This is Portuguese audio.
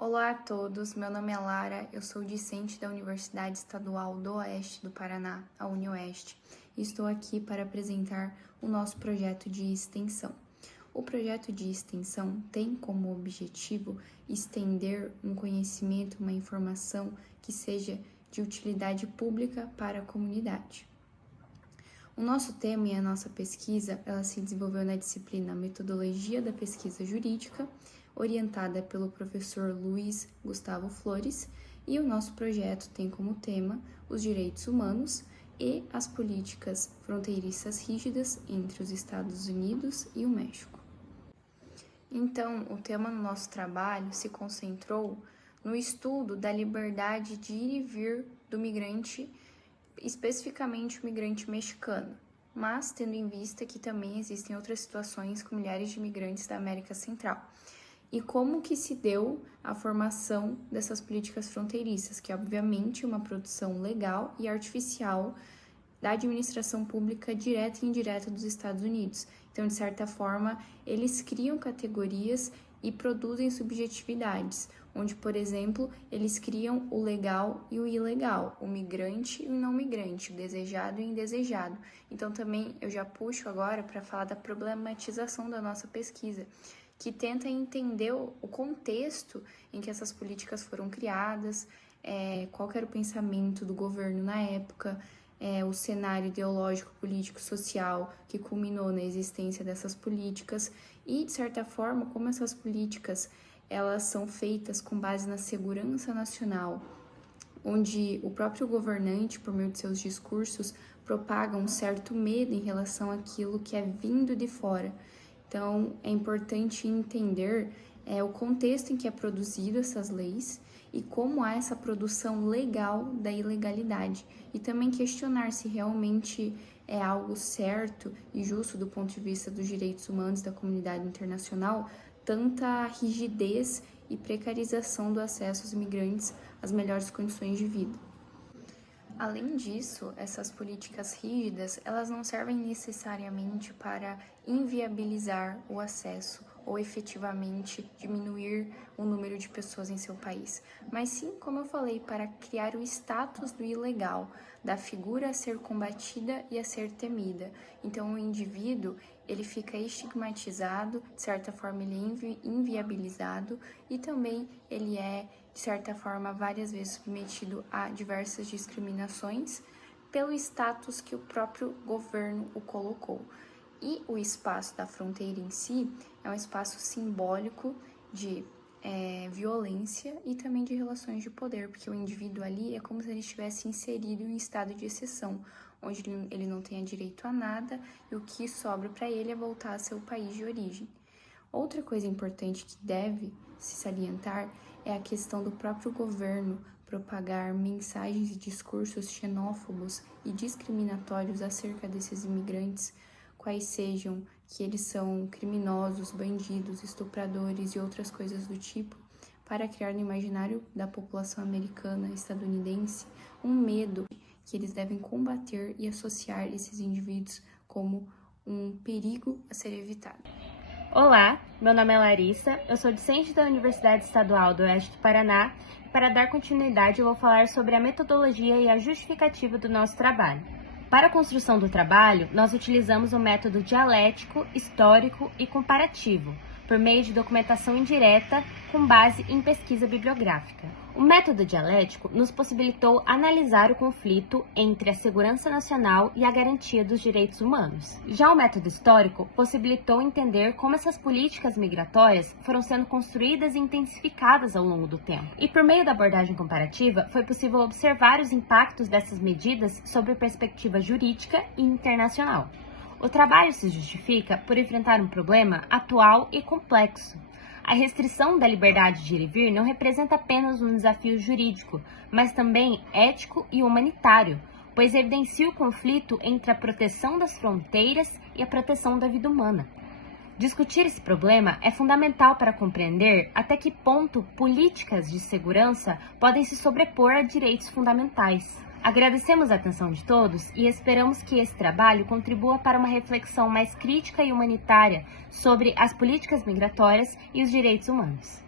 Olá a todos, meu nome é Lara, eu sou discente da Universidade Estadual do Oeste do Paraná, a UniOeste, e estou aqui para apresentar o nosso projeto de extensão. O projeto de extensão tem como objetivo estender um conhecimento, uma informação que seja de utilidade pública para a comunidade. O nosso tema e a nossa pesquisa, ela se desenvolveu na disciplina Metodologia da Pesquisa Jurídica, orientada pelo professor Luiz Gustavo Flores, e o nosso projeto tem como tema os direitos humanos e as políticas fronteiriças rígidas entre os Estados Unidos e o México. Então, o tema no nosso trabalho se concentrou no estudo da liberdade de ir e vir do migrante, especificamente o migrante mexicano, mas tendo em vista que também existem outras situações com milhares de imigrantes da América Central. E como que se deu a formação dessas políticas fronteiriças, que obviamente é uma produção legal e artificial da administração pública direta e indireta dos Estados Unidos. Então, de certa forma, eles criam categorias e produzem subjetividades, onde, por exemplo, eles criam o legal e o ilegal, o migrante e o não migrante, o desejado e o indesejado. Então, também eu já puxo agora para falar da problematização da nossa pesquisa, que tenta entender o contexto em que essas políticas foram criadas, qual era o pensamento do governo na época, o cenário ideológico, político, social que culminou na existência dessas políticas e, de certa forma, como essas políticas elas são feitas com base na segurança nacional, onde o próprio governante, por meio de seus discursos, propaga um certo medo em relação àquilo que é vindo de fora. Então, é importante entender o contexto em que é produzido essas leis e como há essa produção legal da ilegalidade. E também questionar se realmente é algo certo e justo do ponto de vista dos direitos humanos da comunidade internacional, tanta rigidez e precarização do acesso aos imigrantes às melhores condições de vida. Além disso, essas políticas rígidas, elas não servem necessariamente para inviabilizar o acesso ou efetivamente diminuir o número de pessoas em seu país, mas sim, como eu falei, para criar o status do ilegal, da figura a ser combatida e a ser temida. Então, o indivíduo, ele fica estigmatizado, de certa forma ele é inviabilizado e também ele é, de certa forma, várias vezes submetido a diversas discriminações pelo status que o próprio governo o colocou. E o espaço da fronteira em si é um espaço simbólico de violência e também de relações de poder, porque o indivíduo ali é como se ele estivesse inserido em um estado de exceção, onde ele não tenha direito a nada e o que sobra para ele é voltar a seu país de origem. Outra coisa importante que deve se salientar é a questão do próprio governo propagar mensagens e discursos xenófobos e discriminatórios acerca desses imigrantes, quais sejam que eles são criminosos, bandidos, estupradores e outras coisas do tipo, para criar no imaginário da população americana, estadunidense, um medo que eles devem combater e associar esses indivíduos como um perigo a ser evitado. Olá, meu nome é Larissa, eu sou discente da Universidade Estadual do Oeste do Paraná e para dar continuidade eu vou falar sobre a metodologia e a justificativa do nosso trabalho. Para a construção do trabalho, nós utilizamos o método dialético, histórico e comparativo, por meio de documentação indireta com base em pesquisa bibliográfica. O método dialético nos possibilitou analisar o conflito entre a segurança nacional e a garantia dos direitos humanos. Já o método histórico possibilitou entender como essas políticas migratórias foram sendo construídas e intensificadas ao longo do tempo. E por meio da abordagem comparativa, foi possível observar os impactos dessas medidas sob a perspectiva jurídica e internacional. O trabalho se justifica por enfrentar um problema atual e complexo. A restrição da liberdade de ir e vir não representa apenas um desafio jurídico, mas também ético e humanitário, pois evidencia o conflito entre a proteção das fronteiras e a proteção da vida humana. Discutir esse problema é fundamental para compreender até que ponto políticas de segurança podem se sobrepor a direitos fundamentais. Agradecemos a atenção de todos e esperamos que esse trabalho contribua para uma reflexão mais crítica e humanitária sobre as políticas migratórias e os direitos humanos.